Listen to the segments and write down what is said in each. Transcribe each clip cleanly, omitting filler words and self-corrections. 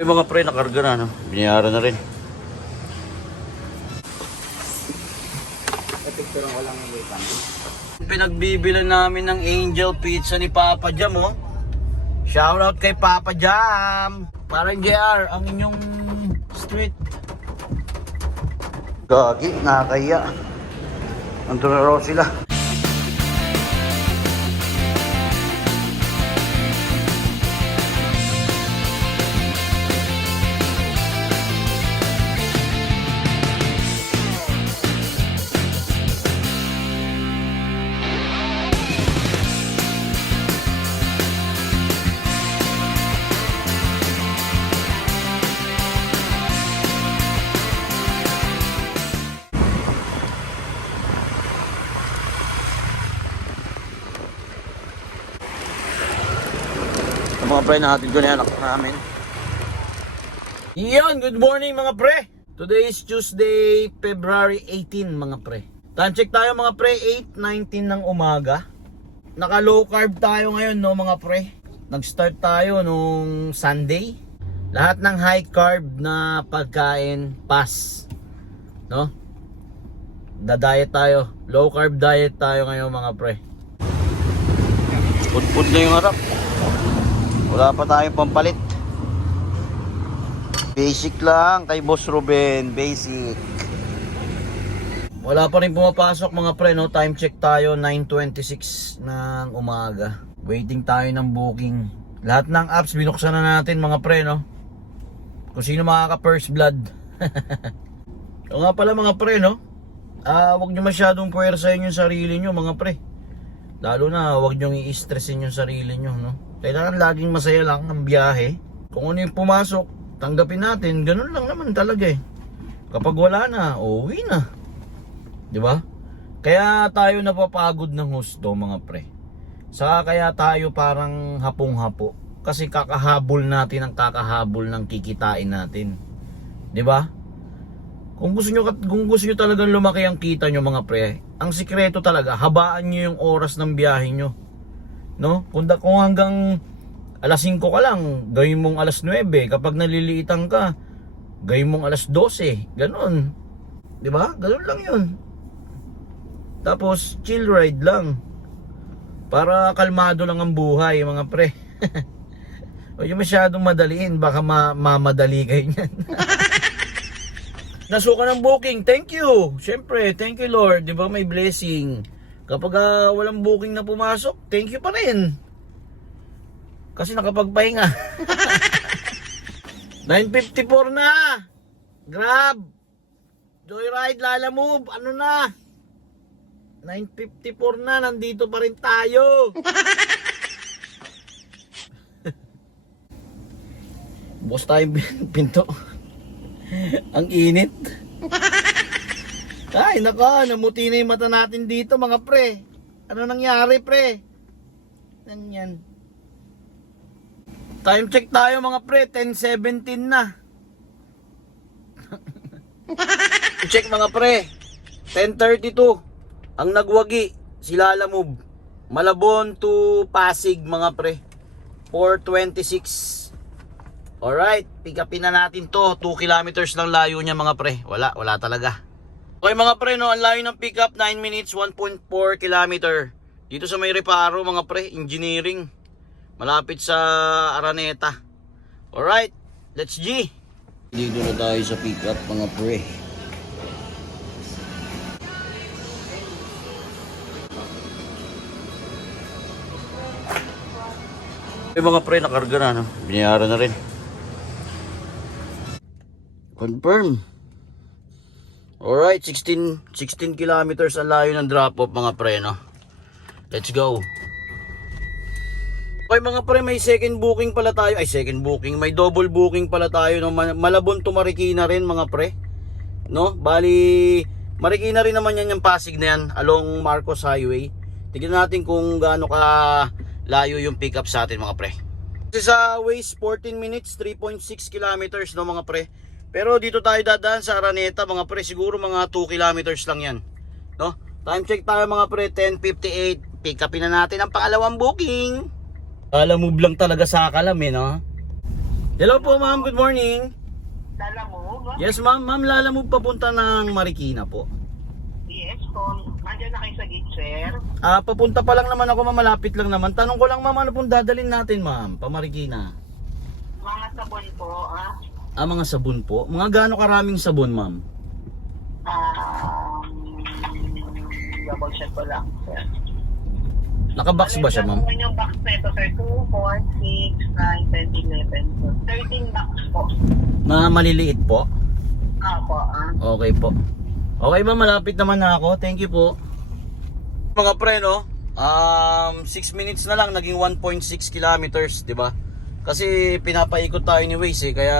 Yung mga pre, nakarga na, no? Binayaran na rin. Picture ko lang yung Pinagbibilan namin ng Angel Pizza ni Papa Jam, oh. Shoutout kay Papa Jam. Parang JR, ang inyong street. Gagi, nakakaya. Nandun na raw sila. Mga pre, nahatid ko na yan, anak namin. Yan, good morning mga pre. Today is Tuesday, February 18 mga pre. Time check tayo mga pre, 8:19 ng umaga. Naka low carb tayo ngayon, no mga pre. Nag-start tayo nung Sunday. Lahat ng high carb na pagkain pass, no? Da-diet tayo, low carb diet tayo ngayon mga pre. Put-put na yung harap. Wala pa tayong pampalit. Basic lang kay Boss Ruben, basic. Wala pa rin pumapasok mga pre, no? Time check tayo, 9:26 ng umaga. Waiting tayo ng booking. Lahat ng apps binuksan na natin mga pre, no? Kung sino makaka first blood. O nga pala mga pre, no? Huwag nyo masyadong puwersahin yung sarili nyo mga pre. Lalo na huwag nyo i-stressin yung sarili nyo, no? Kailangan laging masaya lang ang biyahe. Kung ano yung pumasok, tanggapin natin. Ganun lang naman talaga eh. Kapag wala na, uwi na. Diba? Kaya tayo napapagod ng husto mga pre. Saka kaya tayo parang hapong-hapo. Kasi kakahabol natin ang kakahabol ng kikitain natin. Diba? Kung gusto nyo talagang lumaki ang kita nyo mga pre, ang sikreto talaga, habaan nyo yung oras ng biyahe nyo. No? Kung hanggang alas 5 ka lang, gawin mong alas 9. Kapag naliliitan ka, gawin mong alas 12. Ganon. Diba? Ganon lang yun. Tapos, chill ride lang. Para kalmado lang ang buhay, mga pre. Huwag yung masyadong madaliin. Baka mamadali kayo niyan. Nasuka ng booking. Thank you. Siyempre, thank you Lord. Diba may blessing. Kapag walang booking na pumasok, thank you pa rin. Kasi nakapagpahinga. 9:54 na. Grab. Joyride, Lala Move. Ano na? 9:54 na. Nandito pa rin tayo. Bukas tayong pinto. Ang init. Ay, naka, namuti na yung mata natin dito mga pre. Ano nangyari pre? Yan. Time check tayo mga pre, 10:17 na. Check mga pre, 10:32. Ang nagwagi, si Lala Move. Malabon to Pasig mga pre, 4:26. Alright, pick upin na natin to. 2 kilometers lang layo niya mga pre. Wala talaga. Okay mga pre, no, ang layo ng pick up, 9 minutes, 1.4 kilometer. Dito sa may reparo mga pre, engineering. Malapit sa Araneta. Alright, let's G. Dito na tayo sa pick up mga pre. Mga pre, nakarga na, no? Binayaran na rin. Confirm. Alright, 16 kilometers ang layo ng drop-off mga pre, no? Let's go. Okay mga pre, may second booking pala tayo. Ay, second booking. May double booking pala tayo, no? Malabon to Marikina rin mga pre, no? Bali, Marikina rin naman yan yung Pasig na yan, along Marcos Highway. Tignan natin kung gaano ka layo yung pick up sa atin mga pre. Kasi sa Waze, 14 minutes, 3.6 kilometers, no mga pre. Pero dito tayo dadaan sa Araneta mga pre, siguro mga 2 kilometers lang yan, no? Time check tayo mga pre, 10:58. Pick upin na natin ang pangalawang booking. Alam mo lang talaga sa Kalam eh, no? Hello po ma'am, good morning. Lala mo? Yes ma'am, ma'am Lala Move papunta ng Marikina po. Yes po. Andiyan na kayo sa gate, sir. Papunta pa lang naman ako ma'am, malapit lang naman. Tanong ko lang ma'am, ano pong dadalhin natin ma'am, pa Marikina? Mga sabon po, Mga sabon po. Mga gaano karaming sabon ma'am? Double check ko lang, sir. Nakabox ba siya ma'am? Ano yung box na ito, sir? 2, 4, 6, 9, 10, 11. 13 box po. Mga maliliit po? Opo, Okay po. Okay ma'am, malapit naman na ako. Thank you po. Mga pre, no? 6 minutes na lang, naging 1.6 kilometers, di ba? Kasi pinapaikot tayo ni Waze kaya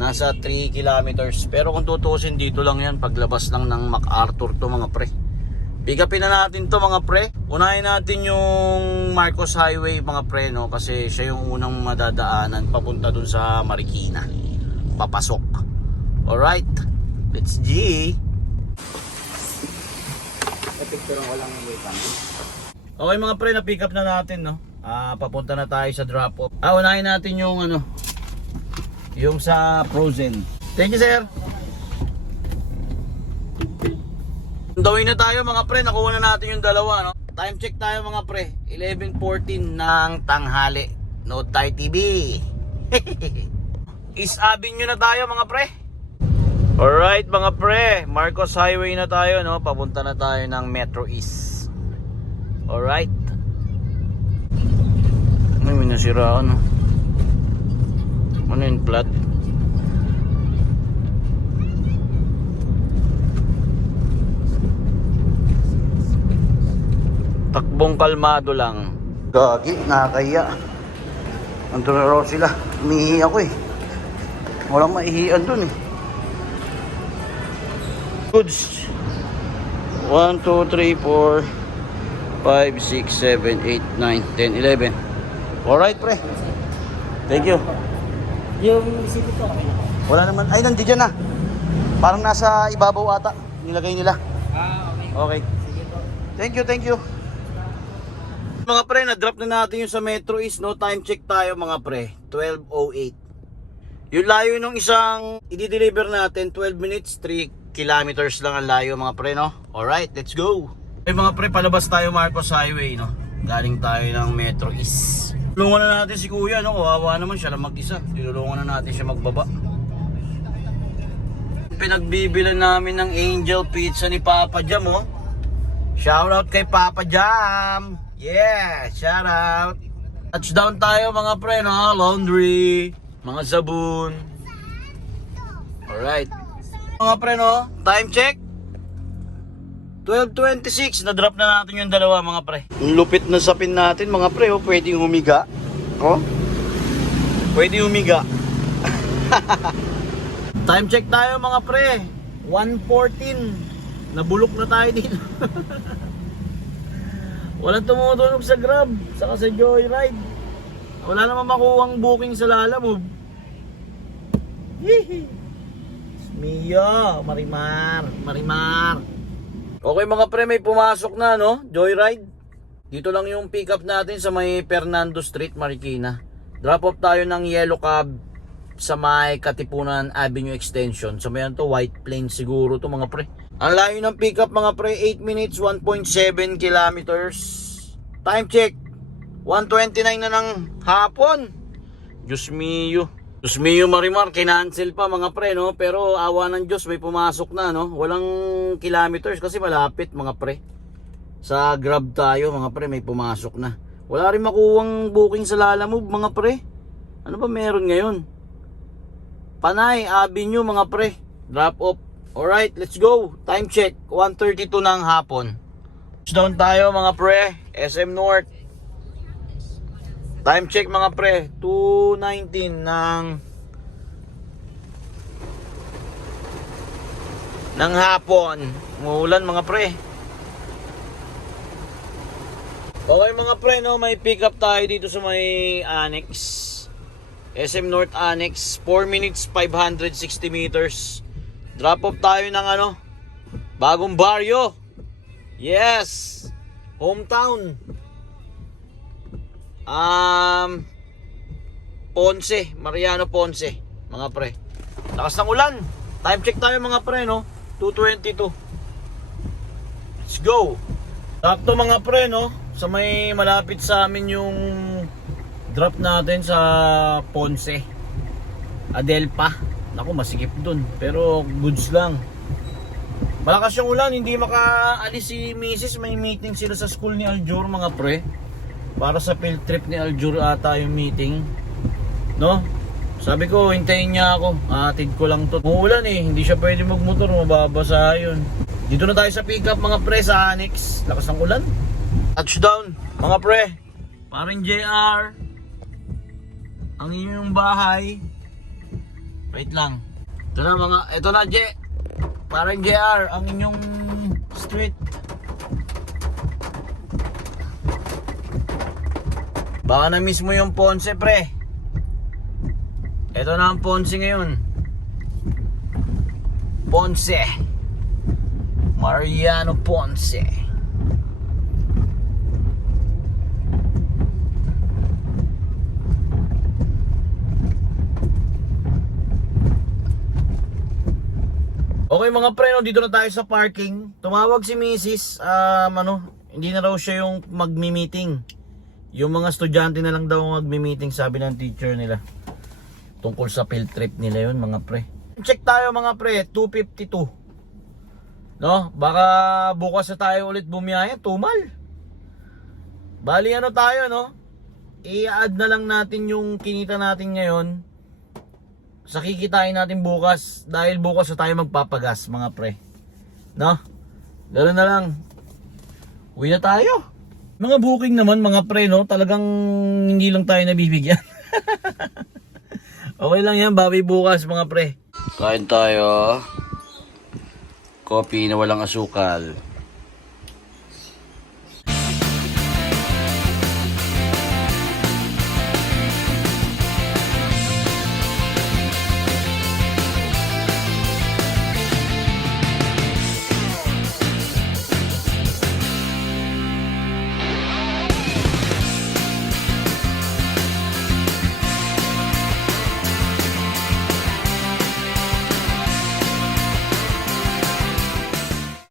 nasa 3 kilometers. Pero kung tutusin dito lang yan, paglabas lang ng MacArthur to mga pre. Pick upin na natin to mga pre. Unahin natin yung Marcos Highway mga pre, no? Kasi siya yung unang madadaanan papunta dun sa Marikina. Papasok. Alright, let's G. Picture ko lang yung wait. Okay mga pre, na-pick up na natin, no? Papunta na tayo sa drop off. Unahin natin yung ano, yung sa Frozen. Thank you sir. Dawin na tayo mga pre, nakuha na natin yung dalawa, no? Time check tayo mga pre, 11:14 ng tanghali. Note tayo TV. East Avenue na tayo mga pre. Alright mga pre, Marcos Highway na tayo, no? Papunta na tayo ng Metro East. Alright. May nasira ano? Ano yung plat? Takbong kalmado lang. Gagi, nakakaya. Andun na raw sila. Umihi ako eh. Walang maihian dun eh. Goods. 1, 2, 3, 4, 5, 6, 7, 8, 9, 10, 11. Alright pre. Thank you. Yung city ko, okay na. Wala naman. Ay, nandiyan na. Parang nasa ibabaw ata. Nilagay nila. Okay. Okay. Sige po. Thank you. Mga pre, na-drop na natin yung sa Metro East, no? Time check tayo mga pre, 12:08. Yung layo nung isang i-deliver natin, 12 minutes, 3 kilometers lang ang layo mga pre, no? Alright, let's go! Okay mga pre, palabas tayo Marcos Highway, no? Galing tayo ng Metro East. Tulungan na natin si kuya, no? Kawawa naman siya lang mag-isa. Tinulungan na natin siya magbaba. Pinagbibilan namin ng Angel Pizza ni Papa Jam, oh. Shoutout kay Papa Jam! Yeah, shout out. Touchdown tayo mga pre, no? Laundry, mga sabon. Alright. Mga pre, no? Time check. 12:26. Na-drop na natin yung dalawa mga pre. Yung lupit na sapin natin mga pre, oh. Pwedeng humiga. Oh? Pwedeng humiga. Time check tayo mga pre. 1:14. Nabulok na tayo dito. Walang tumutulog sa Grab, saka sa Joyride. Wala naman makuhang booking sa Lala Move. Hihi. Mio, Marimar. Okay mga pre, may pumasok na, no? Joyride. Dito lang yung pick up natin sa may Fernando Street, Marikina. Drop off tayo ng yellow cab sa may Katipunan Avenue Extension. So may to, White Plains siguro to mga pre. Ang layo ng pick up mga pre, 8 minutes, 1.7 kilometers. Time check, 1:29 na ng hapon. Diyos mio Marimar, kinancel pa mga pre, no? Pero awa ng Diyos, may pumasok na, no? Walang kilometers kasi malapit mga pre. Sa Grab tayo mga pre, may pumasok na. Wala rin makuwang booking sa Lala Move mga pre. Ano ba meron ngayon? Panay Avenue mga pre, drop off. Alright, let's go. Time check, 1:32 ng hapon. Touchdown tayo mga pre, SM North. Time check mga pre, 2:19 ng hapon. Umuulan mga pre. Okay mga pre, no, may pick up tayo dito sa may Annex. SM North Annex, 4 minutes, 560 meters. Drop off tayo ng ano, bagong baryo. Yes, hometown. Ponce, Mariano Ponce, mga pre. Lakas ng ulan. Time check tayo mga pre, no? 2:22. Let's go. Sakto mga pre, no? Sa may malapit sa amin yung drop natin sa Ponce. Adelpa. Naku, masikip dun. Pero goods lang. Malakas yung ulan, hindi makaalis si Mrs. May meeting sila sa school ni Aljur mga pre. Para sa field trip ni Aljur ata yung meeting. No? Sabi ko, hintayin niya ako. Atid ko lang to. Umuulan eh, hindi siya pwede magmotor, mababasa yun. Dito na tayo sa pick up mga pre sa Annex. Lakas ng ulan. Touchdown mga pre. Parang JR. Ang inyong bahay. Wait lang. Ito na J. Parang JR, ang inyong street. Baka na miss mo yung Ponce pre. Ito na ang Ponce ngayon. Ponce. Mariano Ponce. Okay mga pre, no, dito na tayo sa parking. Tumawag si Mrs. Hindi na raw siya yung magmi-meeting. Yung mga estudyante na lang daw magmi-meeting, sabi ng teacher nila. Tungkol sa field trip nila yun mga pre. Check tayo mga pre, 2:52. No? Baka bukas na tayo ulit bumiyahe, tumal. Bali ano tayo, no? I-add na lang natin yung kinita natin ngayon sa kikitain natin bukas, dahil bukas na tayo magpapagas mga pre. No? Ganoon na lang. Uwi na tayo. Mga booking naman mga pre, no? Talagang hindi lang tayo nabibigyan. Okay lang yan, bawi bukas mga pre. Kain tayo. Coffee na walang asukal.